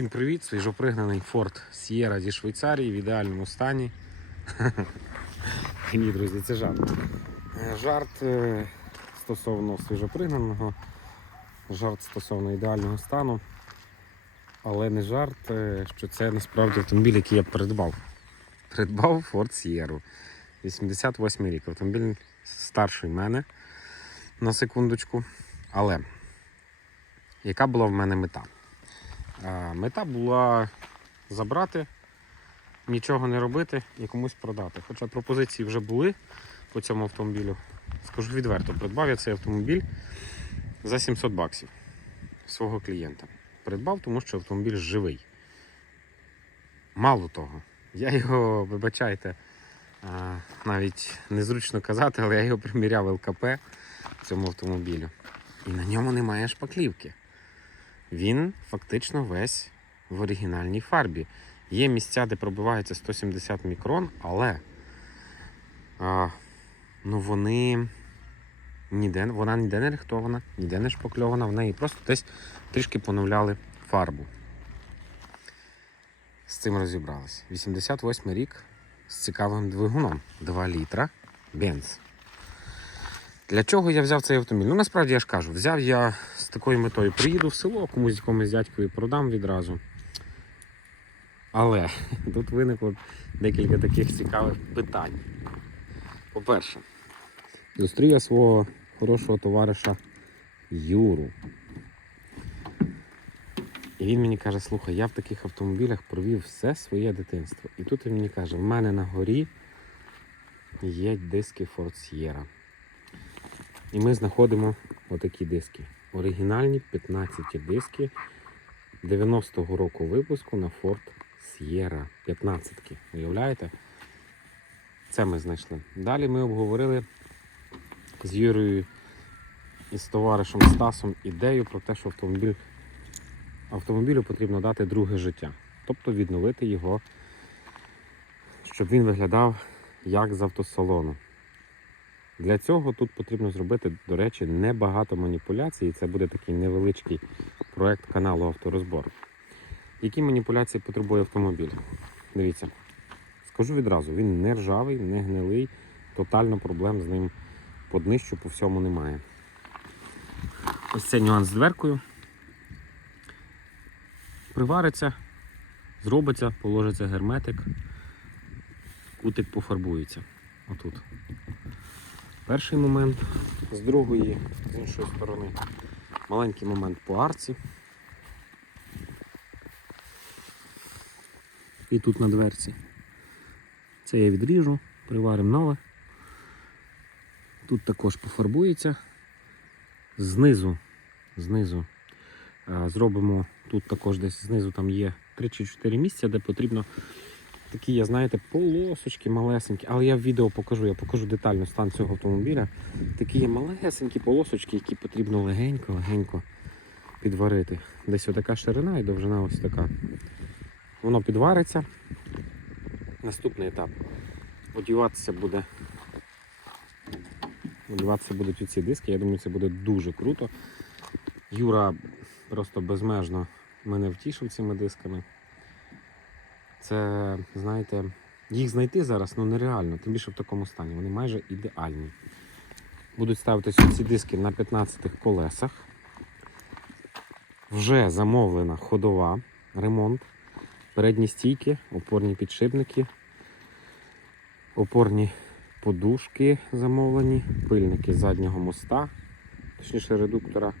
Всім привіт, свіжопригнаний Ford Sierra зі Швейцарії в ідеальному стані. Ні, друзі, це жарт. Е, Жарт е, стосовно свіжопригнаного, жарт стосовно ідеального стану. Але не жарт, е, що це насправді автомобіль, який я придбав. Придбав Ford Sierra. 88 рік. Автомобіль старший мене на секундочку. Але яка була в мене мета? Мета була забрати, нічого не робити і комусь продати. Хоча пропозиції вже були по цьому автомобілю. Скажу відверто, придбав я цей автомобіль за 700 баксів свого клієнта. Придбав, тому що автомобіль живий. Мало того, я його, вибачайте, навіть незручно казати, але я його приміряв ЛКП цьому автомобілю. І на ньому немає шпаклівки він фактично весь в оригінальній фарбі. Є місця, де пробивається 170 мікрон, але а, ну вони ніде, вона ніде не рихтована, ніде не шпакльована, в неї просто десь трішки поновляли фарбу. З цим розібрались. 88 рік з цікавим двигуном. 2 літра бенз. Для чого я взяв цей автомобіль? Ну насправді я ж кажу, взяв я з такою метою. Приїду в село, комусь якомусь дядькові продам відразу. Але тут виникло декілька таких цікавих питань. По-перше, зустрів я свого хорошого товариша Юру. І він мені каже, слухай, я в таких автомобілях провів все своє дитинство. І тут він мені каже, в мене на горі є диски Sierra. І ми знаходимо отакі диски. Оригінальні 15 диски 90-го року випуску на Ford Sierra 15. Уявляєте? Це ми знайшли. Далі ми обговорили з Юрою і з товаришем Стасом ідею про те, що автомобіль, автомобілю потрібно дати друге життя. Тобто відновити його, щоб він виглядав як з автосалону. Для цього тут потрібно зробити, до речі, небагато маніпуляцій, і це буде такий невеличкий проект каналу Авторозбор. Які маніпуляції потребує автомобіль? Дивіться, скажу відразу, він не ржавий, не гнилий, тотально проблем з ним по днищу по всьому немає. Ось цей нюанс з дверкою. Привариться, зробиться, положиться герметик, кутик пофарбується. Отут. Перший момент, з другої, з іншої сторони, маленький момент по арці. І тут на дверці. Це я відріжу, приваримо нове. Тут також пофарбується. Знизу, знизу зробимо, тут також десь знизу там є 3 чи 4 місця, де потрібно такі, я знаєте, полосочки малесенькі, але я в відео покажу, я покажу детально стан цього автомобіля. Такі є малесенькі полосочки, які потрібно легенько-легенько підварити. Десь отака ширина і довжина ось така. Воно підвариться. Наступний етап. Одіватися буде. Одіватися будуть оці диски. Я думаю, це буде дуже круто. Юра просто безмежно мене втішив цими дисками. Це, знаєте, їх знайти зараз ну, нереально, тим більше в такому стані. Вони майже ідеальні. Будуть ставитися ці диски на 15 колесах. Вже замовлена ходова, ремонт, передні стійки, опорні підшипники, опорні подушки замовлені, пильники заднього моста, точніше редуктора,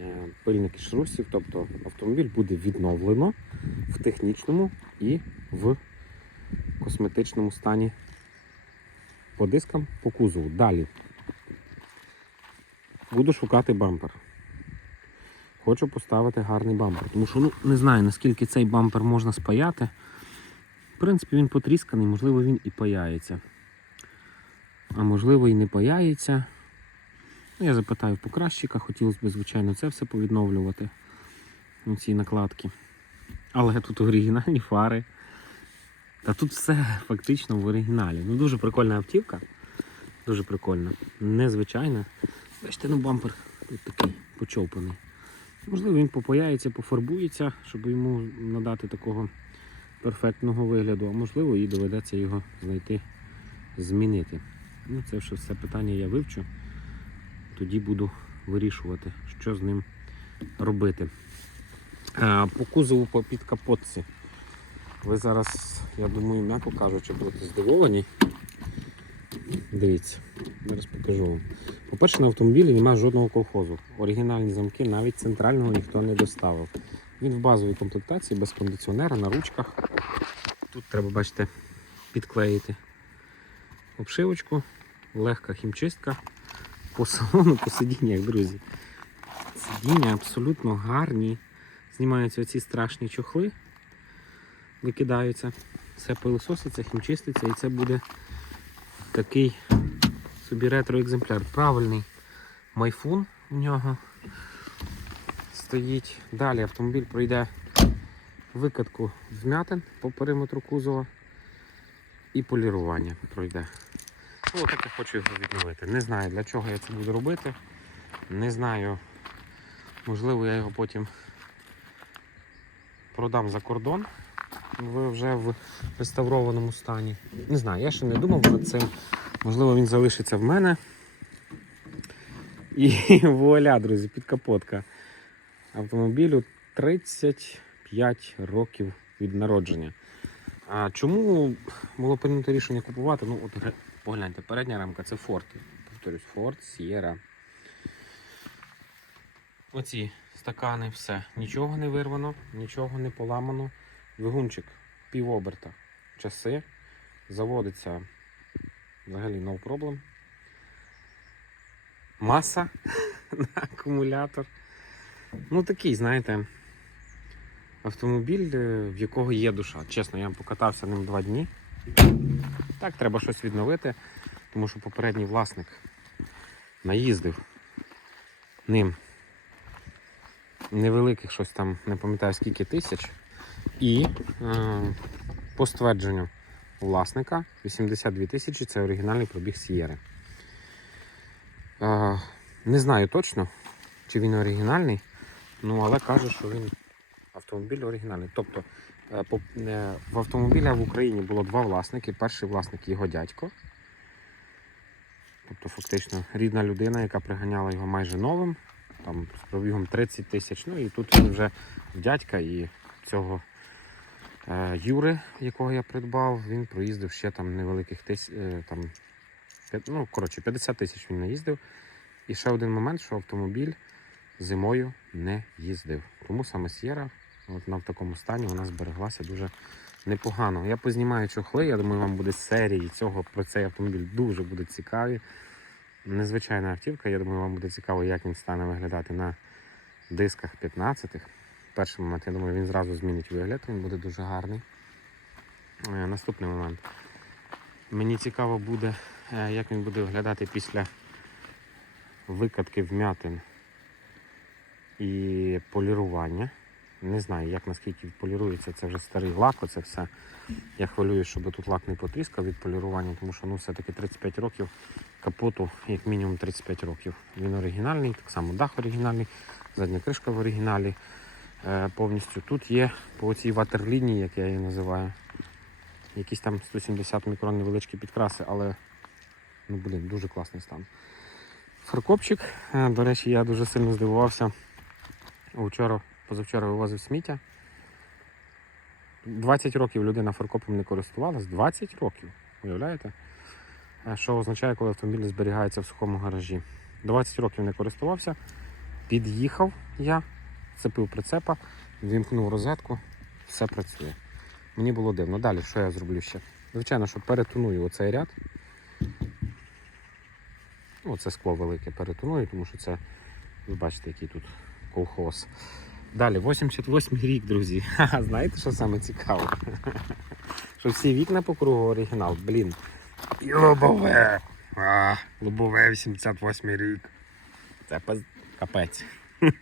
е, пильники шрусів. Тобто автомобіль буде відновлено в технічному і в косметичному стані по дискам, по кузову. Далі буду шукати бампер. Хочу поставити гарний бампер, тому що ну, не знаю, наскільки цей бампер можна спаяти. В принципі, він потрісканий, можливо, він і паяється. А можливо і не паяється. Ну, Я запитаю покращика, хотілося б, звичайно, це все повідновлювати. Ці накладки. Але тут оригінальні фари. Та тут все фактично в оригіналі. Ну дуже прикольна автівка. Дуже прикольна. Незвичайна. Бачите, ну бампер тут такий почовпаний. Можливо, він попаяється, пофарбується, щоб йому надати такого перфектного вигляду, а можливо, і доведеться його знайти, змінити. Ну, це все питання я вивчу. Тоді буду вирішувати, що з ним робити. По кузову по підкапотці. Ви зараз, я думаю, м'яко кажучи, будете здивовані. Дивіться, зараз покажу вам. По-перше, на автомобілі немає жодного колхозу. Оригінальні замки навіть центрального ніхто не доставив. Він в базовій комплектації без кондиціонера на ручках. Тут треба, бачите, підклеїти обшивочку, легка хімчистка. По салону, по сидіннях, друзі. Сидіння абсолютно гарні. Знімаються оці страшні чохли, викидаються. Все пилососиться, хімчиститься і це буде такий собі ретро-екземпляр. Правильний майфун у нього стоїть. Далі автомобіль пройде викатку вмятин по периметру кузова і полірування пройде. Ну, так я хочу його відновити. Не знаю для чого я це буду робити. Не знаю. Можливо, я його потім продам за кордон в- вже в реставрованому стані. Не знаю, я ще не думав над цим. Можливо, він залишиться в мене. І вуаля, друзі, підкапотка. Автомобілю 35 років від народження. А чому було прийнято рішення купувати? Ну, от погляньте, передня рамка це Ford. Повторюсь, Ford Sierra. Оці стакани, все. Нічого не вирвано, нічого не поламано. Двигунчик півоберта. Часи. Заводиться взагалі no problem. Маса на акумулятор. Ну такий, знаєте, автомобіль, е, в якого є душа. Чесно, я покатався ним два дні. Так, треба щось відновити, тому що попередній власник наїздив ним невеликих щось там, не пам'ятаю скільки тисяч. І е, по ствердженню власника 82 тисячі це оригінальний пробіг Сієри. Е, не знаю точно, чи він оригінальний, ну але каже, що він автомобіль оригінальний. Тобто в автомобіля в Україні було два власники. Перший власник його дядько. Тобто, фактично, рідна людина, яка приганяла його майже новим, там з пробігом 30 тисяч. Ну і тут він вже дядька і цього е, Юри, якого я придбав, він проїздив ще там невеликих тисяч, там, ну, коротше, 50 тисяч він наїздив. І ще один момент, що автомобіль зимою не їздив. Тому саме Сєра, от вона в такому стані, вона збереглася дуже непогано. Я познімаю чохли, я думаю, вам буде серії цього про цей автомобіль дуже буде цікаві. Незвичайна автівка, я думаю, вам буде цікаво, як він стане виглядати на дисках 15-х. Перший момент, я думаю, він зразу змінить вигляд, він буде дуже гарний. Е, Наступний момент. Мені цікаво буде, е, як він буде виглядати після викатки вмятин і полірування. Не знаю, як наскільки полірується, це вже старий лак, оце все. Я хвилюю, щоб тут лак не потріскав від полірування, тому що ну, все-таки 35 років капоту, як мінімум 35 років. Він оригінальний, так само дах оригінальний, задня кришка в оригіналі. Е, повністю тут є по цій ватерлінії, як я її називаю. Якісь там 170 мікрон невеличкі підкраси, але ну, блін, дуже класний стан. Фаркопчик. Е, До речі, я дуже сильно здивувався. Вчора, позавчора вивозив сміття. 20 років людина фаркопом не користувалась. 20 років. Уявляєте? Е, Що означає, коли автомобіль зберігається в сухому гаражі. 20 років не користувався. Під'їхав я, цепив прицепа, вімкнув розетку, все працює. Мені було дивно. Далі, що я зроблю ще? Звичайно, що перетоную оцей ряд. Оце скло велике перетоную, тому що це, ви бачите, який тут колхоз. Далі, 88 рік, друзі. Знаєте, що саме цікаве? Що всі вікна по кругу оригінал, блін. І лобове. А, лобове 88 рік. Це пиз- капець.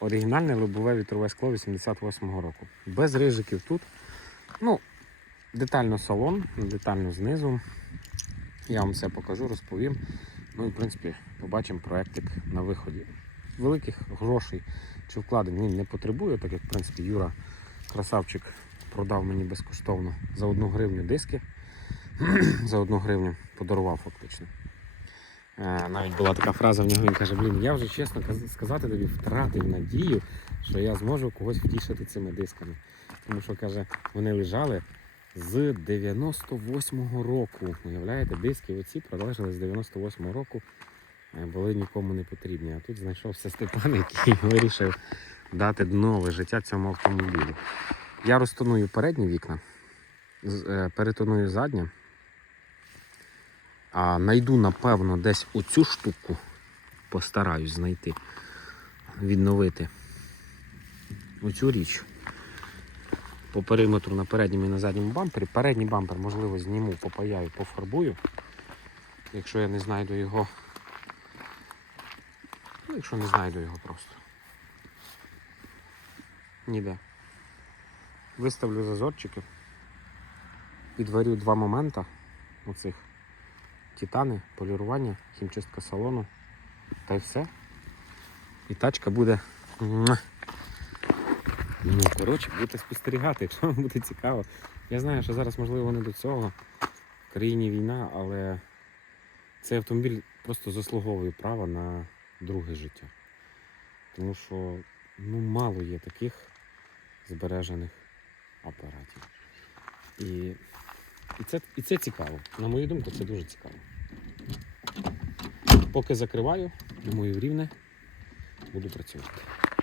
Оригінальне лобове вітрове скло 88-го року. Без рижиків тут. Ну, детально салон, детально знизу. Я вам все покажу, розповім. Ну і в принципі побачимо проектик на виході. Великих грошей чи вкладень він не потребує, так як в принципі Юра красавчик продав мені безкоштовно за одну гривню диски. за одну гривню подарував фактично. Е, Навіть була така фраза в нього, він каже, блін, я вже чесно сказати тобі втратив надію, що я зможу когось втішити цими дисками. Тому що, каже, вони лежали з 98-го року. Уявляєте, диски оці продовжили з 98-го року, були нікому не потрібні. А тут знайшовся Степан, який вирішив дати нове життя цьому автомобілю. Я розтоную передні вікна, е, перетоную заднє. А найду, напевно, десь оцю штуку. Постараюсь знайти, відновити оцю річ. По периметру на передньому і на задньому бампері. Передній бампер, можливо, зніму, попаяю, пофарбую. Якщо я не знайду його. Якщо не знайду його просто. Ніде. Виставлю зазорчики. Підварю два моменти оцих титани, полірування, хімчистка салону. Та й все. І тачка буде. Ну, коротше, будете спостерігати, якщо вам буде цікаво. Я знаю, що зараз, можливо, не до цього. В країні війна, але цей автомобіль просто заслуговує права на друге життя. Тому що ну, мало є таких збережених апаратів. І, і, це, і це цікаво. На мою думку, це дуже цікаво. Поки закриваю, думаю, мою рівне буду працювати.